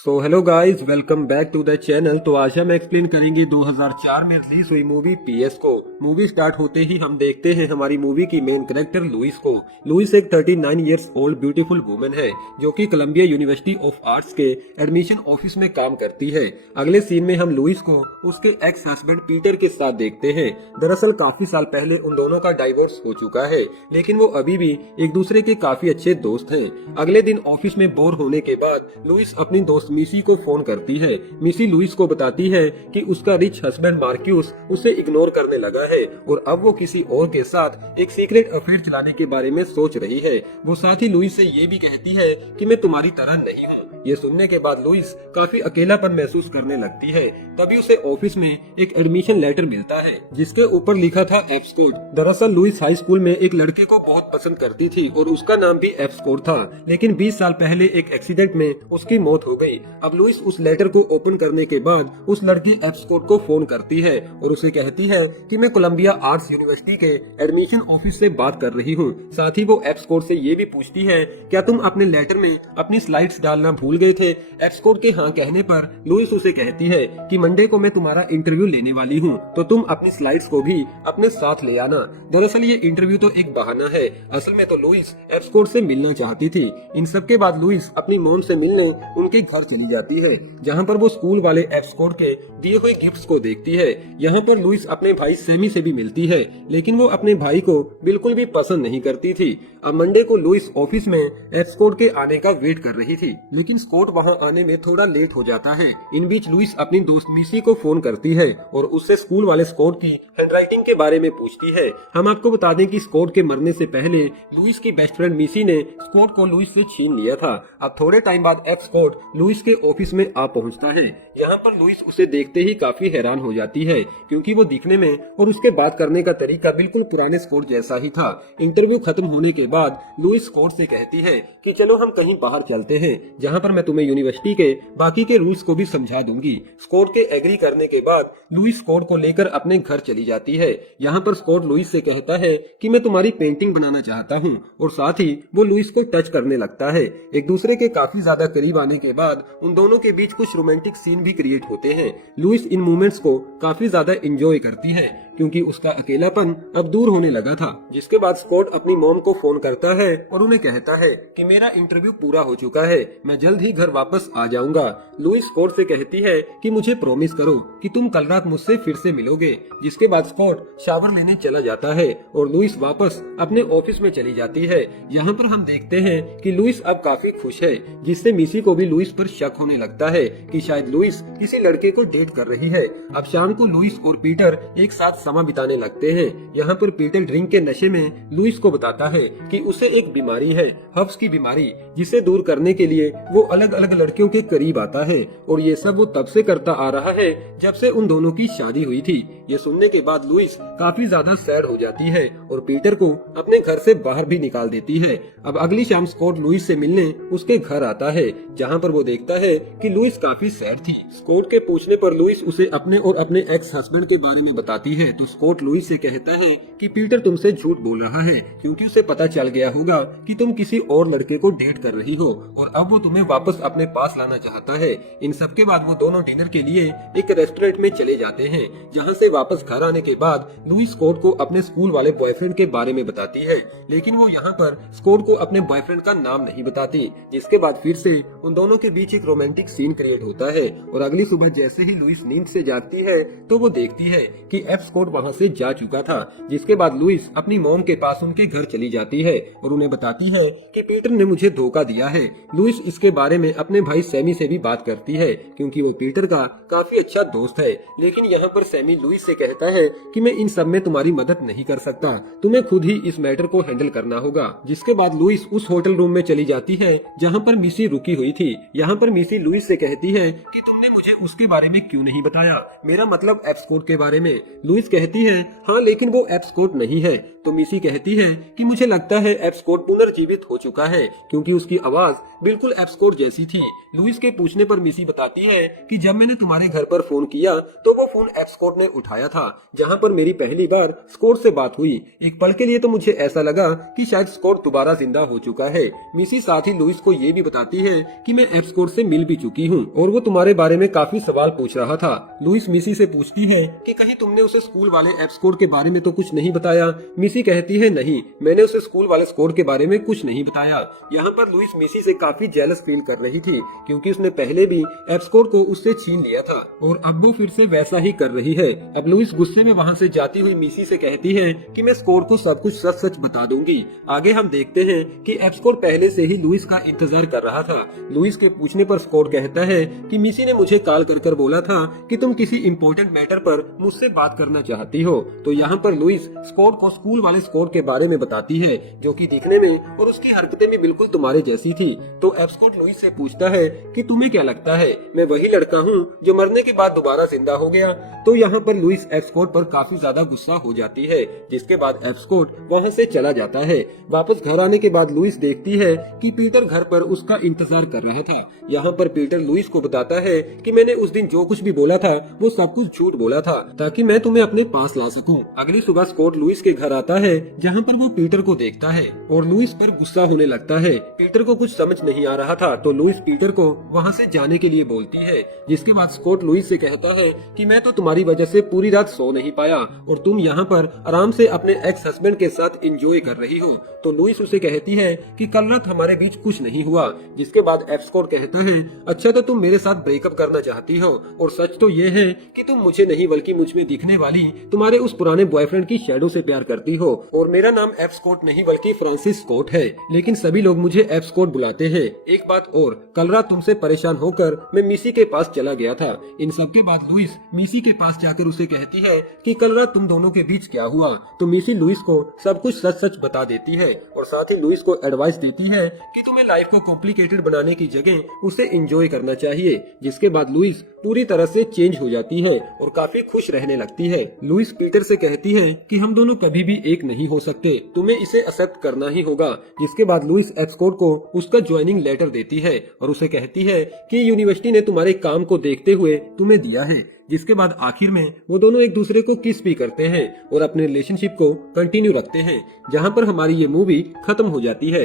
Hello guys, welcome back to the channel. तो आज हम एक्सप्लेन करेंगे 2004 में रिलीज हुई मूवी पीएस को। मूवी स्टार्ट होते ही हम देखते हैं हमारी मूवी की मेन कैरेक्टर लुइस को। लुइस एक 39 इयर्स ओल्ड ब्यूटीफुल वुमन है जो कि कोलंबिया यूनिवर्सिटी ऑफ आर्ट्स के एडमिशन ऑफिस में काम करती है। अगले सीन में हम लुइस को उसके एक्स हस्बैंड पीटर के साथ देखते हैं। दरअसल काफी साल पहले उन दोनों का डाइवोर्स हो चुका है, लेकिन वो अभी भी एक दूसरे के काफी अच्छे दोस्त हैं। अगले दिन ऑफिस में बोर होने के बाद लुइस अपनी दोस्त मिसी को फोन करती है। मिसी लुइस को बताती है कि उसका रिच हस्बैंड मार्क्यूस उसे इग्नोर करने लगा है और अब वो किसी और के साथ एक सीक्रेट अफेयर चलाने के बारे में सोच रही है। वो साथ ही लुइस से ये भी कहती है कि मैं तुम्हारी तरह नहीं हूँ। ये सुनने के बाद लुइस काफी अकेलापन महसूस करने लगती है। तभी उसे ऑफिस में एक एडमिशन लेटर मिलता है जिसके ऊपर लिखा था एप्सकोड। दरअसल लुइस हाई स्कूल में एक लड़के को बहुत पसंद करती थी और उसका नाम भी एप्सकोड था, लेकिन 20 साल पहले एक एक्सीडेंट में उसकी मौत हो गई। अब लुइस उस लेटर को ओपन करने के बाद उस लड़की एप्सकोड को फोन करती है और उसे कहती है कि मैं कोलंबिया आर्ट्स यूनिवर्सिटी के एडमिशन ऑफिस से बात कर रही हूँ। साथ ही वो एप्सकोड से ये भी पूछती है क्या तुम अपने लेटर में अपनी स्लाइड्स डालना भूल गए थे। एप्सकोड के हाँ कहने पर लुइस उसे कहती है कि मंडे को मैं तुम्हारा इंटरव्यू लेने वाली हूँ, तो तुम अपनी स्लाइड्स को भी अपने साथ ले आना। दरअसल ये इंटरव्यू तो एक बहाना है, असल में तो लुइस एप्सकोड से मिलना चाहती थी। इन सब के बाद लुइस अपनी मॉम से मिलने उनके घर चली जाती है, जहाँ पर वो स्कूल वाले एप्सकोड के दिए हुए गिफ्ट्स को देखती है। यहाँ पर लुइस अपने भाई सैमी से भी मिलती है, लेकिन वो अपने भाई को बिल्कुल भी पसंद नहीं करती थी। अब मंडे को लुइस ऑफिस में एप्सकोड के आने का वेट कर रही थी, लेकिन स्कॉट वहाँ आने में थोड़ा लेट हो जाता है। इन बीच लुइस अपनी दोस्त मिसी को फोन करती है और उससे स्कूल वाले स्कॉट की हैंडराइटिंग के बारे में पूछती है। हम आपको बता दें कि स्कॉट के मरने से पहले लुइस की बेस्ट फ्रेंड मिसी ने स्कॉट को लुइस से छीन लिया था। अब थोड़े टाइम बाद स्कॉट लुइस के ऑफिस में आ पहुंचता है। यहाँ पर लुइस उसे देखते ही काफी हैरान हो जाती है, क्योंकि वो दिखने में और उसके बात करने का तरीका बिल्कुल पुराने स्कॉट जैसा ही था। इंटरव्यू खत्म होने के बाद लुइस स्कॉट से कहती है कि चलो हम कहीं बाहर चलते हैं, जहाँ पर मैं तुम्हें यूनिवर्सिटी के बाकी के रूल्स को भी समझा दूंगी। स्कॉट के एग्री करने के बाद लुइस स्कॉट को लेकर अपने घर चली जाती है। यहाँ पर स्कॉट लुइस से कहता है कि मैं तुम्हारी पेंटिंग बनाना चाहता हूँ, और साथ ही वो लुइस को टच करने लगता है। एक दूसरे के काफी ज्यादा करीब आने के बाद उन दोनों के बीच कुछ रोमांटिक सीन भी क्रिएट होते हैं। लुइस इन मोमेंट्स को काफी ज्यादा एंजॉय करती है, क्योंकि उसका अकेलापन अब दूर होने लगा था। जिसके बाद स्कॉट अपनी मॉम को फोन करता है और उन्हें कहता है कि मेरा इंटरव्यू पूरा हो चुका है, मैं जल्द ही घर वापस आ जाऊंगा। लुइस स्कॉट से कहती है कि मुझे प्रॉमिस करो कि तुम कल रात मुझसे फिर से मिलोगे। जिसके बाद स्कॉट शावर लेने चला जाता है और लुइस वापस अपने ऑफिस में चली जाती है। यहाँ पर हम देखते हैं कि लुइस अब काफी खुश है, जिससे मिसी को भी लुइस पर शक होने लगता है कि शायद लुइस किसी लड़के को डेट कर रही है। अब शाम को लुइस और पीटर एक साथ समय बिताने लगते हैं। यहाँ पर पीटर ड्रिंक के नशे में लुइस को बताता है कि उसे एक बीमारी है, हब्स की बीमारी, जिसे दूर करने के लिए वो अलग अलग लड़कियों के करीब आता है, और ये सब वो तब से करता आ रहा है जब से उन दोनों की शादी हुई थी। ये सुनने के बाद लुइस काफी ज्यादा सैड हो जाती है और पीटर को अपने घर से बाहर भी निकाल देती है। अब अगली शाम स्कॉट लुइस से मिलने उसके घर आता है, जहाँ पर वो देखता है कि लुइस काफी सैड थी। स्कॉट के पूछने पर लुइस उसे अपने और अपने एक्स हस्बैंड के बारे में बताती है, तो स्कॉट लुइस से कहता है कि पीटर तुमसे झूठ बोल रहा है, क्योंकि उसे पता चल गया होगा कि तुम किसी और लड़के को डेट कर रही हो, और अब वो तुम्हें वापस अपने पास लाना चाहता है। इन सब के बाद वो दोनों डिनर के लिए एक रेस्टोरेंट में चले जाते हैं, जहाँ से वापस घर आने के बाद लुइस स्कॉट को अपने स्कूल वाले बॉयफ्रेंड के बारे में बताती है, लेकिन वो यहाँ पर स्कॉट को अपने बॉयफ्रेंड का नाम नहीं बताती। जिसके बाद फिर से उन दोनों के बीच एक रोमांटिक सीन क्रिएट होता है, और अगली सुबह जैसे ही लुइस नींद से जागती है तो वो देखती है कि स्कॉट वहाँ से जा चुका था। जिसके बाद लुइस अपनी मॉम के पास उनके घर चली जाती है और उन्हें बताती है कि पीटर ने मुझे धोखा दिया है। लुइस इसके बारे में अपने भाई सैमी से भी बात करती है, क्योंकि वो पीटर का काफी अच्छा दोस्त है। लेकिन यहाँ पर सैमी लुइस से कहता है कि मैं इन सब में तुम्हारी मदद नहीं कर सकता, तुम्हें खुद ही इस मैटर को हैंडल करना होगा। जिसके बाद लुइस उस होटल रूम में चली जाती है जहाँ पर मिसी रुकी हुई थी। यहाँ पर मिसी लुइस से कहती है कि तुमने मुझे उसके बारे में क्यों नहीं बताया, मेरा मतलब एप्सकोड के बारे में। लुइस कहती है हाँ, लेकिन वो एप्सकोड नहीं है। तो मिसी कहती है कि मुझे लगता है एप्सकोड पुनर्जीवित हो चुका है, क्योंकि उसकी आवाज बिल्कुल एप्सकोड जैसी थी। लुइस के पूछने पर मिसी बताती है कि जब मैंने तुम्हारे घर पर फोन किया तो वो फोन एप्सकोट ने उठाया था, जहाँ पर मेरी पहली बार स्कॉट से बात हुई। एक पल के लिए तो मुझे ऐसा लगा कि शायद स्कॉट दोबारा जिंदा हो चुका है। मिसी साथ ही लुइस को ये भी बताती है कि मैं एप्सकोट से मिल भी चुकी हूँ और वो तुम्हारे बारे में काफी सवाल पूछ रहा था। लुइस मिसी से पूछती है कि कहीं तुमने उसे स्कूल वाले एप्सकोट के बारे में तो कुछ नहीं बताया। मिसी कहती है नहीं, मैंने उसे स्कूल वाले स्कोर के बारे में कुछ नहीं बताया। यहाँ पर लुइस मिसी से काफी जेलस फील कर रही थी क्योंकि उसने पहले भी एप्सकोट को उससे छीन लिया था और अब वो फिर से वैसा ही कर रही है। अब लुइस गुस्से में वहाँ से जाती हुई मिसी से कहती है कि मैं स्कोर को सब कुछ सच सच बता दूंगी। आगे हम देखते हैं कि एप्सकोट पहले से ही लुइस का इंतजार कर रहा था। लुइस के पूछने पर स्कोट कहता है कि मिसी ने मुझे कॉल कर बोला था कि तुम किसी इम्पोर्टेंट मैटर पर मुझसे बात करना चाहती हो। तो यहाँ पर लुइस स्कोट को स्कूल वाले स्कोट के बारे में बताती है जो कि दिखने में और उसकी हरकतें भी बिल्कुल तुम्हारे जैसी थी। तो एप्सकोट लुइस से पूछता है कि तुम्हें क्या लगता है मैं वही लड़का हूँ जो मरने के बाद दोबारा जिंदा हो गया। तो यहाँ पर लुइस एप्सकोट पर काफी ज्यादा गुस्सा हो जाती है, जिसके बाद एप्सकोट वहाँ से चला जाता है। वापस घर आने के बाद लुइस देखती है कि पीटर घर पर उसका इंतजार कर रहा था। यहाँ पर पीटर लुइस को बताता है कि मैंने उस दिन जो कुछ भी बोला था वो सब कुछ झूठ बोला था ताकि मैं तुम्हें अपने पास ला सकूं। अगली सुबह स्कॉट लुइस के घर आता है जहाँ पर वो पीटर को देखता है और लुइस पर गुस्सा होने लगता है। पीटर को कुछ समझ नहीं आ रहा था तो लुइस पीटर को वहाँ से जाने के लिए बोलती है, जिसके बाद स्कॉट लुइस से कहता है कि मैं तो तुम्हारी वजह से पूरी रात सो नहीं पाया और तुम यहाँ पर आराम से अपने एक्स हस्बैंड के साथ एंजॉय कर रही हो। तो लुइस उसे कहती है कि कल रात हमारे बीच कुछ नहीं हुआ। जिसके बाद एप्सकोट कहता है अच्छा तो तुम मेरे साथ ब्रेकअप करना चाहती हो और सच तो ये है कि तुम मुझे नहीं बल्कि मुझ में दिखने वाली तुम्हारे उस पुराने बॉयफ्रेंड की शैडो से प्यार करती हो और मेरा नाम एप्सकोट नहीं बल्कि फ्रांसिस स्कॉट है, लेकिन सभी लोग मुझे एप्सकोट बुलाते हैं। एक बात और, कल रात तुमसे परेशान होकर मैं मिसी के पास चला गया था। इन सब के बाद लुइस मिसी के पास जाकर उसे कहती है कि कल रात तुम दोनों के बीच क्या हुआ। तो मिसी लुइस को सब कुछ सच सच बता देती है और साथ ही लुइस को एडवाइस देती है कि तुम्हें लाइफ को कॉम्प्लिकेटेड बनाने की जगह उसे एंजॉय करना चाहिए। जिसके बाद लुइस पूरी तरह से चेंज हो जाती है और काफी खुश रहने लगती है। लुइस पीटर से कहती है कि हम दोनों कभी भी एक नहीं हो सकते, तुम्हें इसे एक्सेप्ट करना ही होगा। जिसके बाद लुइस एप्सकोट को उसका ज्वाइनिंग लेटर देती है और उसे कहती है कि यूनिवर्सिटी ने तुम्हारे काम को देखते हुए तुम्हें दिया है। जिसके बाद आखिर में वो दोनों एक दूसरे को किस भी करते हैं और अपने रिलेशनशिप को कंटिन्यू रखते हैं, जहाँ पर हमारी ये मूवी खत्म हो जाती है।